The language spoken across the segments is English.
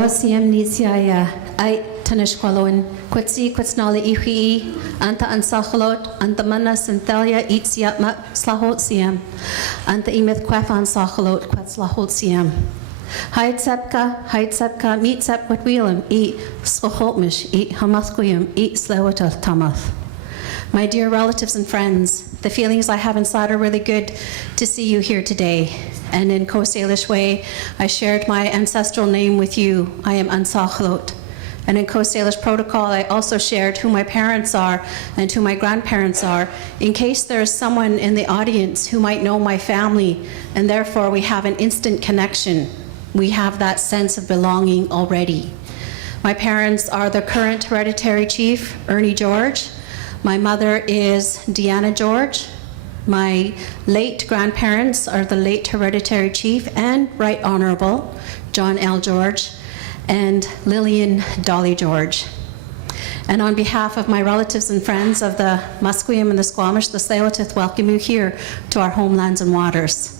OCM Nisiaya, I Tanishqualoin, Quetsi, Quetsnala Ihi, Anta Ansachalot, Anta Mana Centhalia, Eatsiatma, Slahot Siam, Anta Imith Quefan Sachalot, Quetslahot Siam. Hide Sepka, Meet Sep Quetwheelam, Eat Squamish, Eat Hamathquium, Eat Tsleil-waututh Tamath. My dear relatives and friends, the feelings I have inside are really good to see you here today. And in Salish way, I shared my ancestral name with you. I am Ansachalot. And in Salish protocol, I also shared who my parents are and who my grandparents are, in case there is someone in the audience who might know my family, and therefore we have an instant connection. We have that sense of belonging already. My parents are the current hereditary chief, Ernie George. My mother is Deanna George. My late grandparents are the late hereditary chief and Right Honorable John L. George and Lillian Dolly George. And on behalf of my relatives and friends of the Musqueam and the Squamish, the Tsleil-waututh welcome you here to our homelands and waters.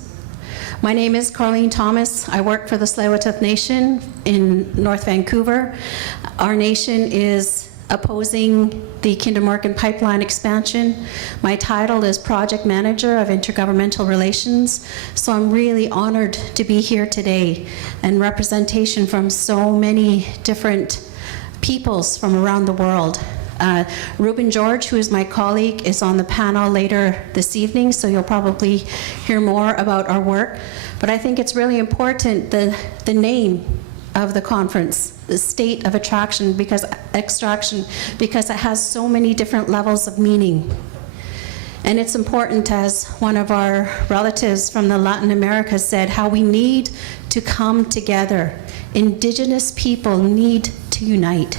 My name is Carlene Thomas. I work for the Tsleil-waututh Nation in North Vancouver. Our nation is opposing the Kinder Morgan pipeline expansion. My title is Project Manager of Intergovernmental Relations, so I'm really honored to be here today, and representation from so many different peoples from around the world. Ruben George, who is my colleague, is on the panel later this evening, so you'll probably hear more about our work. But I think it's really important, the name of the conference, the state of extraction, because it has so many different levels of meaning. And it's important, as one of our relatives from the Latin America said, how we need to come together. Indigenous people need to unite.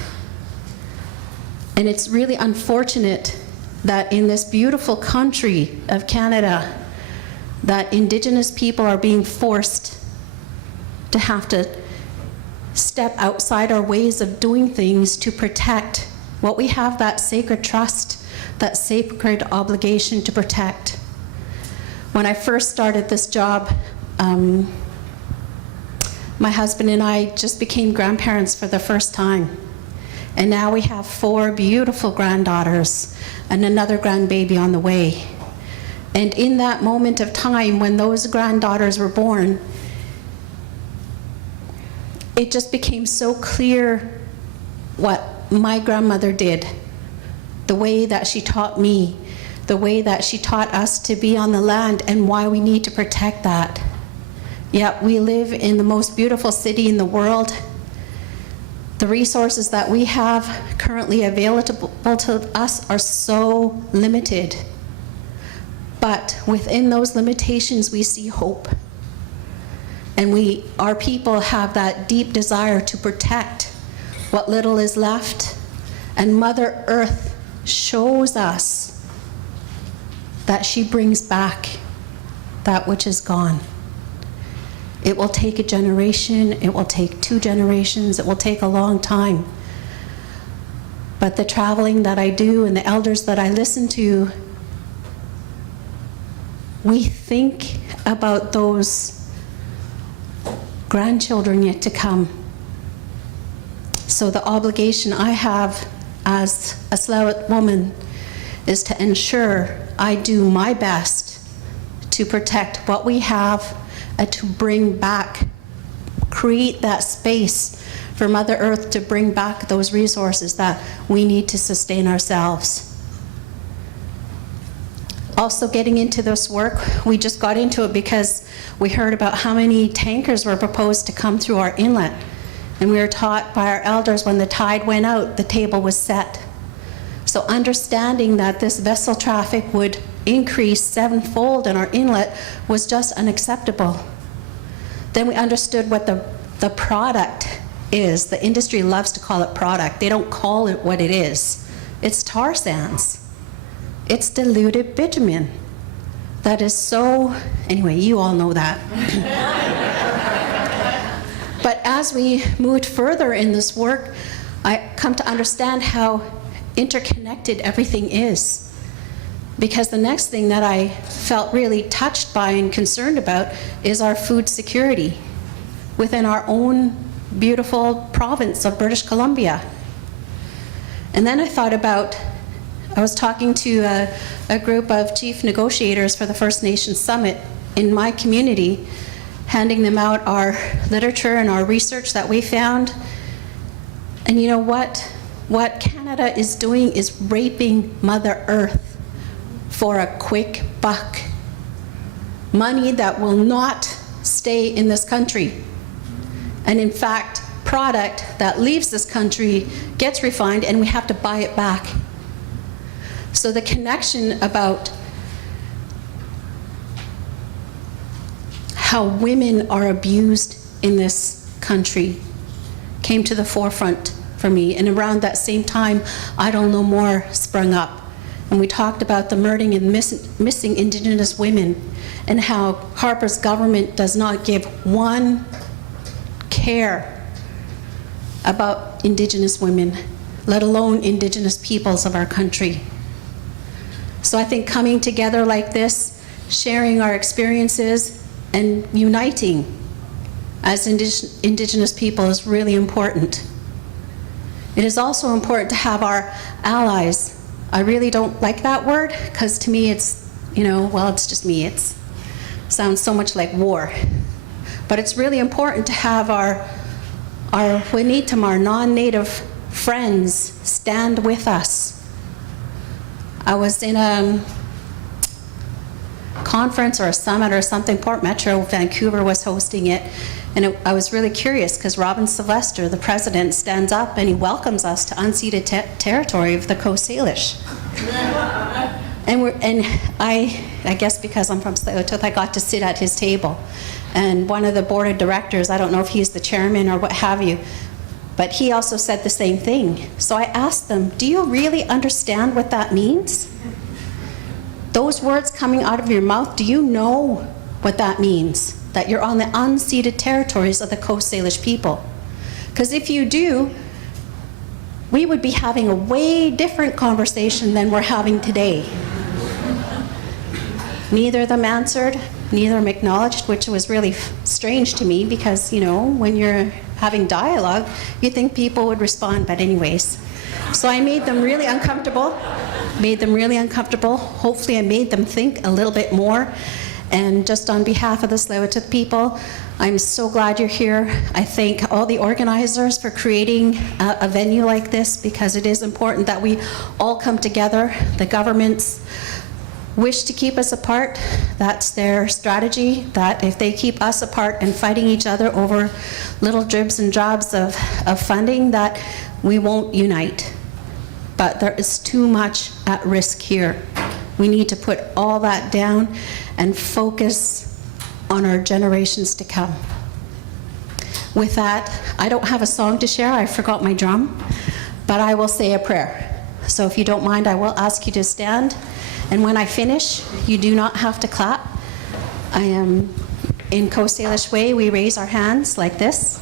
And it's really unfortunate that in this beautiful country of Canada, that Indigenous people are being forced to have to step outside our ways of doing things to protect what we have, that sacred trust, that sacred obligation to protect. When I first started this job, my husband and I just became grandparents for the first time. And now we have 4 beautiful granddaughters and another grandbaby on the way. And in that moment of time when those granddaughters were born, it just became so clear what my grandmother did, the way that she taught me, the way that she taught us to be on the land, and why we need to protect that. Yet we live in the most beautiful city in the world. The resources that we have currently available to us are so limited. But within those limitations, we see hope. And our people have that deep desire to protect what little is left. And Mother Earth shows us that she brings back that which is gone. It will take a generation, it will take 2 generations, it will take a long time. But the traveling that I do and the elders that I listen to, we think about those grandchildren yet to come. So the obligation I have as a Tsleil-waututh woman is to ensure I do my best to protect what we have and to bring back, create that space for Mother Earth to bring back those resources that we need to sustain ourselves. Also getting into this work, we just got into it because we heard about how many tankers were proposed to come through our inlet. And we were taught by our elders when the tide went out, the table was set. So understanding that this vessel traffic would increase 7-fold in our inlet was just unacceptable. Then we understood what the product is. The industry loves to call it product. They don't call it what it is. It's tar sands. It's diluted bitumen. That is so, anyway, you all know that. But as we moved further in this work, I come to understand how interconnected everything is. Because the next thing that I felt really touched by and concerned about is our food security within our own beautiful province of British Columbia. And then I thought about, I was talking to a group of chief negotiators for the First Nations Summit in my community, handing them out our literature and our research that we found. And you know what? What Canada is doing is raping Mother Earth for a quick buck. Money that will not stay in this country. And in fact, product that leaves this country gets refined and we have to buy it back. So the connection about how women are abused in this country came to the forefront for me. And around that same time, I Don't Know More sprung up. And we talked about the murdering and missing Indigenous women and how Harper's government does not give one care about Indigenous women, let alone Indigenous peoples of our country. So I think coming together like this, sharing our experiences and uniting as Indigenous people is really important. It is also important to have our allies. I really don't like that word because to me it's, well, it's just me. It sounds so much like war. But it's really important to have our Winitam, our non-native friends, stand with us. I was in a conference or a summit or something, Port Metro, Vancouver was hosting it, and I was really curious because Robin Sylvester, the president, stands up and he welcomes us to unceded territory of the Coast Salish. And I guess because I'm from Tsleil-waututh, I got to sit at his table. And one of the board of directors, I don't know if he's the chairman or what have you, but he also said the same thing. So I asked them, do you really understand what that means? Those words coming out of your mouth, do you know what that means? That you're on the unceded territories of the Coast Salish people? Because if you do, we would be having a way different conversation than we're having today. Neither of them answered, neither of them acknowledged, which was really strange to me because, when you're having dialogue, you think people would respond, but anyways. So I made them really uncomfortable, Hopefully I made them think a little bit more. And just on behalf of the Tsleil-waututh people, I'm so glad you're here. I thank all the organizers for creating a venue like this because it is important that we all come together. The governments wish to keep us apart. That's their strategy, that if they keep us apart and fighting each other over little dribs and drabs of funding, that we won't unite. But there is too much at risk here. We need to put all that down and focus on our generations to come. With that, I don't have a song to share. I forgot my drum, but I will say a prayer. So if you don't mind, I will ask you to stand. And when I finish, you do not have to clap. I am in Coast Salish way, we raise our hands like this.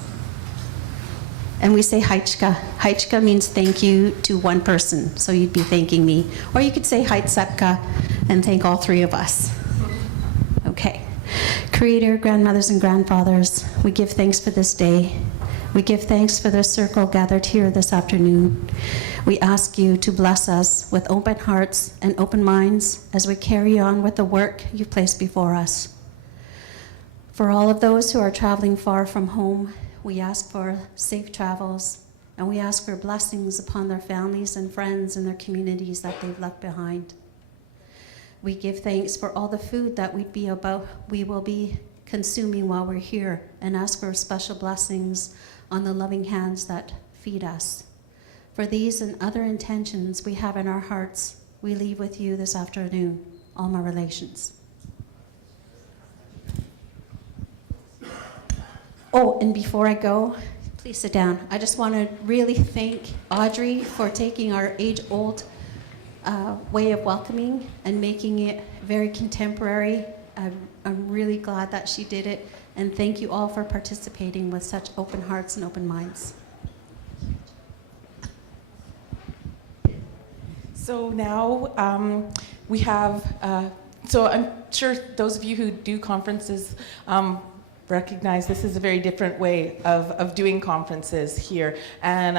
And we say Haichka. Haichka means thank you to one person, so you'd be thanking me. Or you could say Haitsepka and thank all three of us. Okay. Creator, grandmothers and grandfathers, we give thanks for this day. We give thanks for the circle gathered here this afternoon. We ask you to bless us with open hearts and open minds as we carry on with the work you've placed before us. For all of those who are traveling far from home, we ask for safe travels, and we ask for blessings upon their families and friends and their communities that they've left behind. We give thanks for all the food that we will be consuming while we're here, and ask for special blessings on the loving hands that feed us. For these and other intentions we have in our hearts, we leave with you this afternoon, all my relations. Oh, and before I go, please sit down. I just want to really thank Audrey for taking our age-old way of welcoming and making it very contemporary. I'm really glad that she did it, and thank you all for participating with such open hearts and open minds. So now we have, so I'm sure those of you who do conferences recognize this is a very different way of doing conferences here. And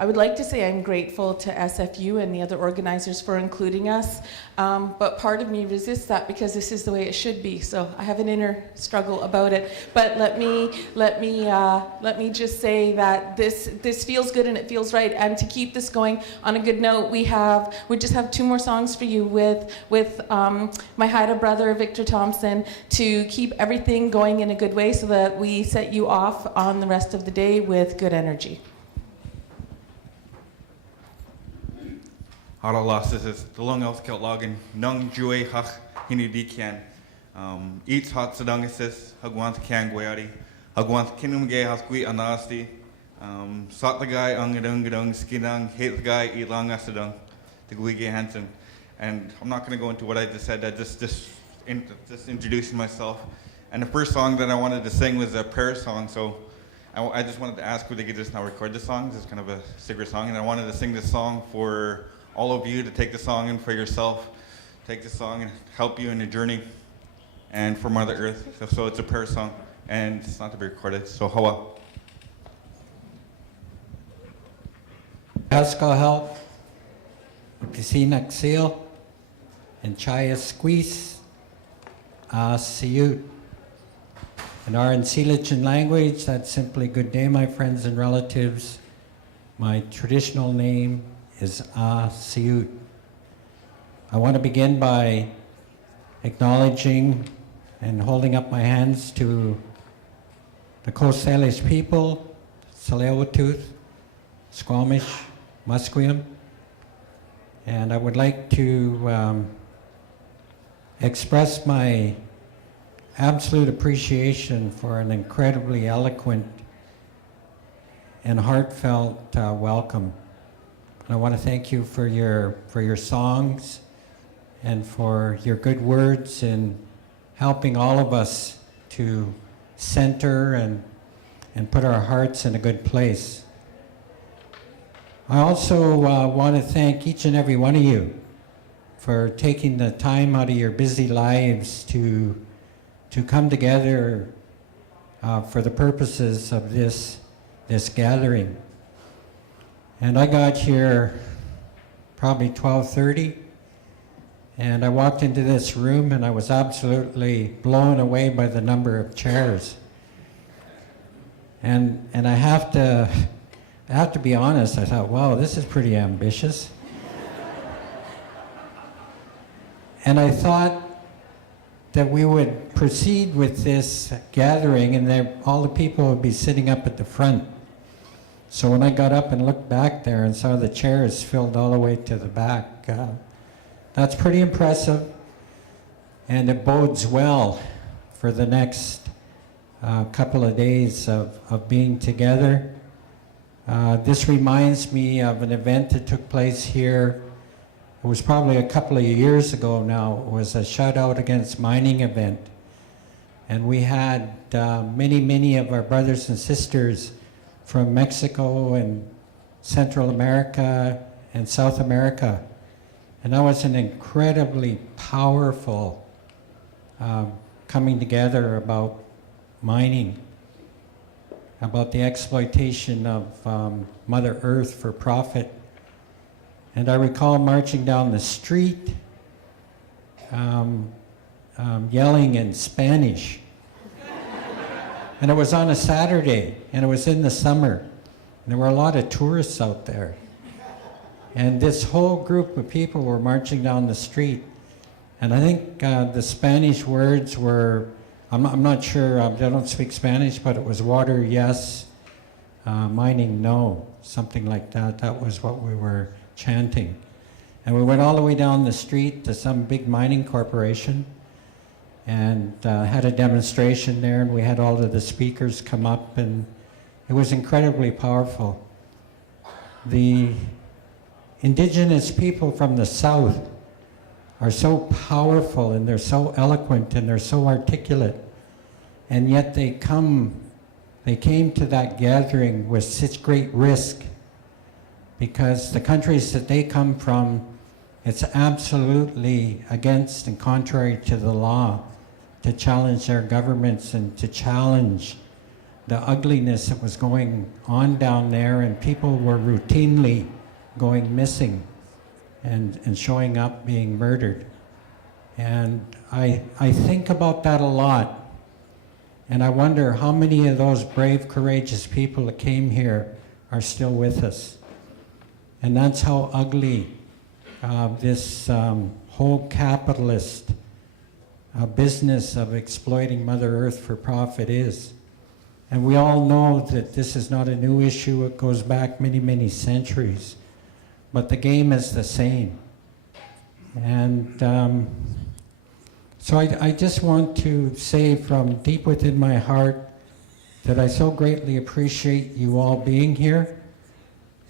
I would like to say I'm grateful to SFU and the other organizers for including us, but part of me resists that because this is the way it should be. So I have an inner struggle about it. But let me just say that this feels good and it feels right. And to keep this going on a good note, we just have 2 more songs for you with my Haida brother Victor Thompson to keep everything going in a good way, so that we set you off on the rest of the day with good energy. Hara lasses is the long out login nung jue hach hini dikian. Eats hot sadangasis, hagwant kang guari, hagwant kinum gay hasqui anasti, sat the guy ungadung skinang, hate the guy eat long asadung, the guige Hansen. And I'm not going to go into what I just said, I just introducing myself. And the first song that I wanted to sing was a prayer song, so I just wanted to ask if they could just now record the song. This is kind of a secret song, and I wanted to sing this song for all of you to take the song in for yourself, take the song and help you in your journey, and for Mother Earth. So it's a prayer song, and it's not to be recorded. So Hawa. Pascal help, Kasinak seal, and Chaya squeeze, Siyut. In our Salish language, that's simply good day, my friends and relatives. My traditional name is Siyut. I want to begin by acknowledging and holding up my hands to the Coast Salish people, Tsleil-waututh, Squamish, Musqueam, and I would like to express my absolute appreciation for an incredibly eloquent and heartfelt welcome. I want to thank you for your songs and for your good words in helping all of us to center and put our hearts in a good place. I also want to thank each and every one of you for taking the time out of your busy lives to come together for the purposes of this gathering. And I got here probably 12:30, and I walked into this room and I was absolutely blown away by the number of chairs. And I have to be honest, I thought, wow, this is pretty ambitious. And I thought that we would proceed with this gathering and all the people would be sitting up at the front. So when I got up and looked back there and saw the chairs filled all the way to the back, that's pretty impressive, and it bodes well for the next couple of days of being together. This reminds me of an event that took place here. It was probably a couple of years ago now. It was a shutout against mining event, and we had many of our brothers and sisters from Mexico and Central America and South America. And that was an incredibly powerful coming together about mining, about the exploitation of Mother Earth for profit. And I recall marching down the street yelling in Spanish. And it was on a Saturday, and it was in the summer. And there were a lot of tourists out there. And this whole group of people were marching down the street. And I think the Spanish words were, I'm not sure, I don't speak Spanish, but it was water, yes, mining, no, something like that. That was what we were chanting. And we went all the way down the street to some big mining corporation, and had a demonstration there, and we had all of the speakers come up, and it was incredibly powerful. The indigenous people from the South are so powerful, and they're so eloquent, and they're so articulate, and yet they came to that gathering with such great risk, because the countries that they come from, it's absolutely against and contrary to the law to challenge their governments and to challenge the ugliness that was going on down there, and people were routinely going missing and showing up being murdered. And I think about that a lot, and I wonder how many of those brave, courageous people that came here are still with us. And that's how ugly this whole capitalist business of exploiting Mother Earth for profit is. And we all know that this is not a new issue. It goes back many, many centuries. But the game is the same. And so I just want to say from deep within my heart that I so greatly appreciate you all being here.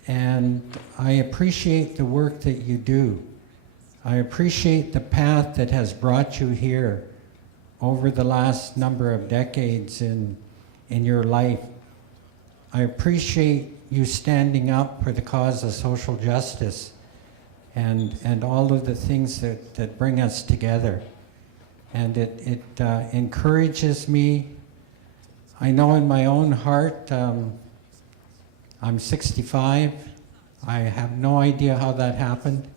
And I appreciate the work that you do. I appreciate the path that has brought you here over the last number of decades in your life. I appreciate you standing up for the cause of social justice and all of the things that bring us together. And it encourages me. I know in my own heart, I'm 65. I have no idea how that happened.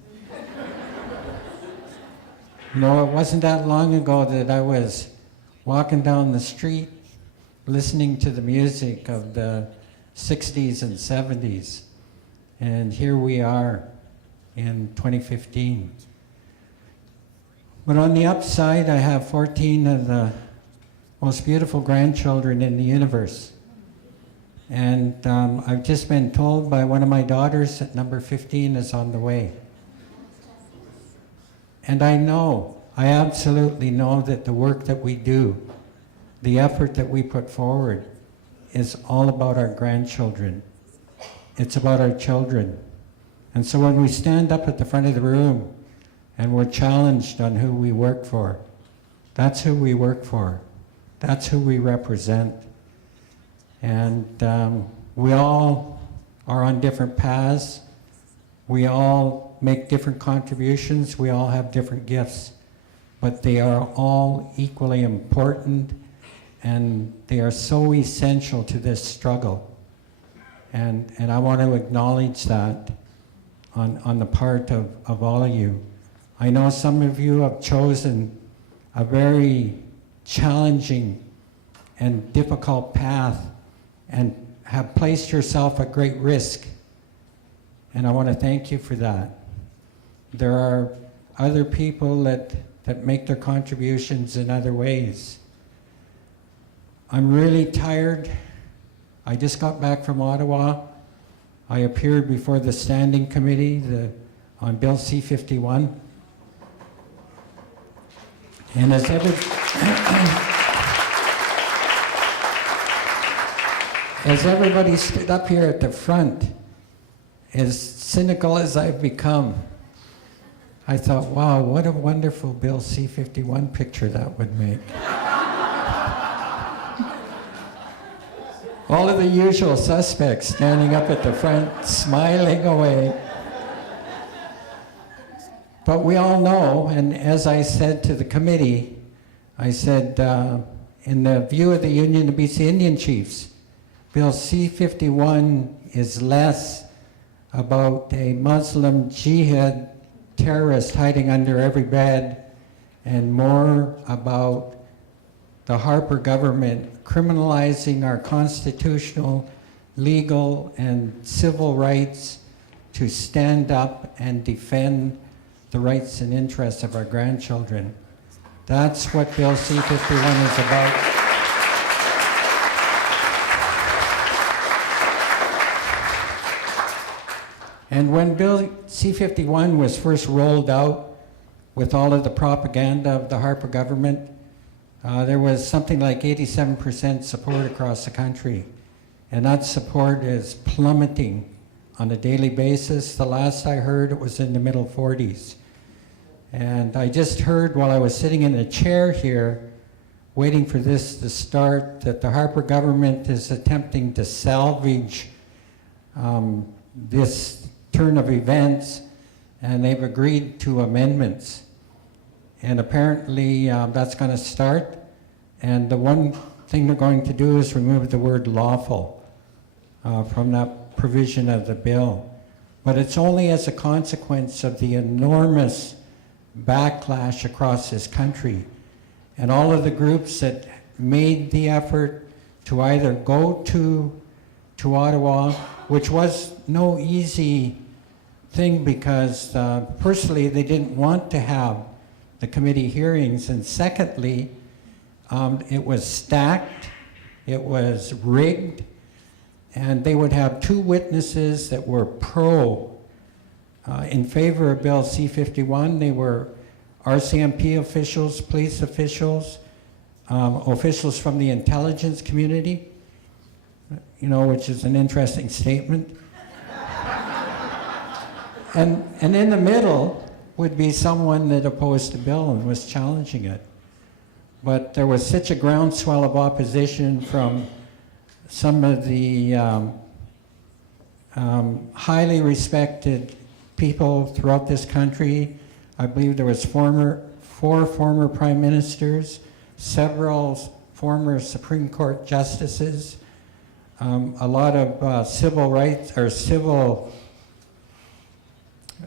You know, it wasn't that long ago that I was walking down the street listening to the music of the 60s and 70s. And here we are in 2015. But on the upside, I have 14 of the most beautiful grandchildren in the universe. And I've just been told by one of my daughters that number 15 is on the way. And I absolutely know that the work that we do, the effort that we put forward, is all about our grandchildren. It's about our children. And so when we stand up at the front of the room and we're challenged on who we work for, that's who we work for. That's who we represent. And we all are on different paths. We all make different contributions. We all have different gifts. But they are all equally important, and they are so essential to this struggle. And I want to acknowledge that on the part of all of you. I know some of you have chosen a very challenging and difficult path and have placed yourself at great risk. And I want to thank you for that. There are other people that make their contributions in other ways. I'm really tired. I just got back from Ottawa. I appeared before the Standing Committee on Bill C-51. And as everybody stood up here at the front, as cynical as I've become, I thought, wow, what a wonderful Bill C-51 picture that would make. All of the usual suspects standing up at the front, smiling away. But we all know, and as I said to the committee, I said, in the view of the Union of BC Indian Chiefs, Bill C-51 is less about a Muslim jihad terrorist hiding under every bed and more about the Harper government criminalizing our constitutional, legal, and civil rights to stand up and defend the rights and interests of our grandchildren. That's what Bill C-51 is about. And when Bill C-51 was first rolled out with all of the propaganda of the Harper government, there was something like 87% support across the country. And that support is plummeting on a daily basis. The last I heard, it was in the middle 40s. And I just heard while I was sitting in a chair here, waiting for this to start, that the Harper government is attempting to salvage this turn of events, and they've agreed to amendments. And apparently that's going to start. And the one thing they're going to do is remove the word lawful from that provision of the bill. But it's only as a consequence of the enormous backlash across this country. And all of the groups that made the effort to either go to Ottawa, which was no easy thing because personally they didn't want to have the committee hearings, and secondly, it was stacked, it was rigged, and they would have two witnesses that were in favor of Bill C-51. They were RCMP officials, police officials, officials from the intelligence community, you know, which is an interesting statement. And in the middle would be someone that opposed the bill and was challenging it. But there was such a groundswell of opposition from some of the highly respected people throughout this country. I believe there was four former prime ministers, several former Supreme Court justices, a lot of civil rights, or civil,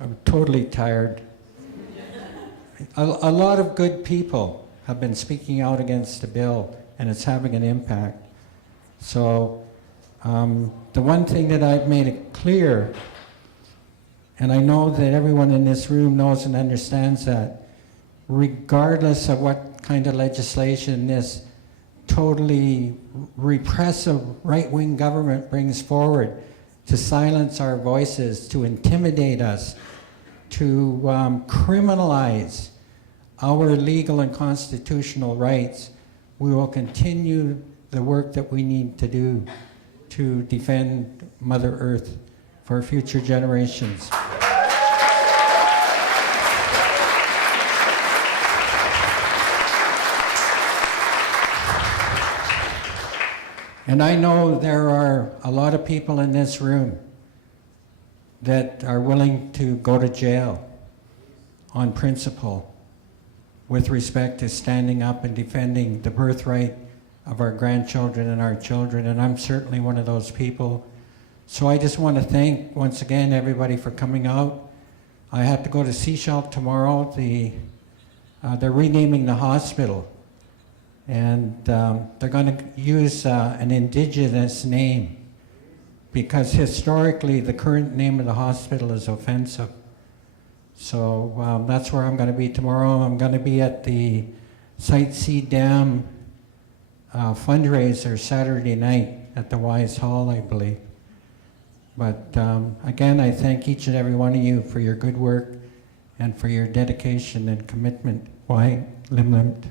I'm totally tired. A lot of good people have been speaking out against the bill, and it's having an impact. So the one thing that I've made it clear, and I know that everyone in this room knows and understands that, regardless of what kind of legislation this totally repressive right-wing government brings forward to silence our voices, to intimidate us, to criminalize our legal and constitutional rights, we will continue the work that we need to do to defend Mother Earth for future generations. And I know there are a lot of people in this room that are willing to go to jail on principle with respect to standing up and defending the birthright of our grandchildren and our children, and I'm certainly one of those people. So I just want to thank, once again, everybody for coming out. I have to go to Sechelt tomorrow. They're renaming the hospital, and they're going to use an indigenous name because historically the current name of the hospital is offensive. So that's where I'm going to be tomorrow. I'm going to be at the Site C Dam fundraiser Saturday night at the Wise Hall, I believe. But again, I thank each and every one of you for your good work and for your dedication and commitment. Why, Lim Lim.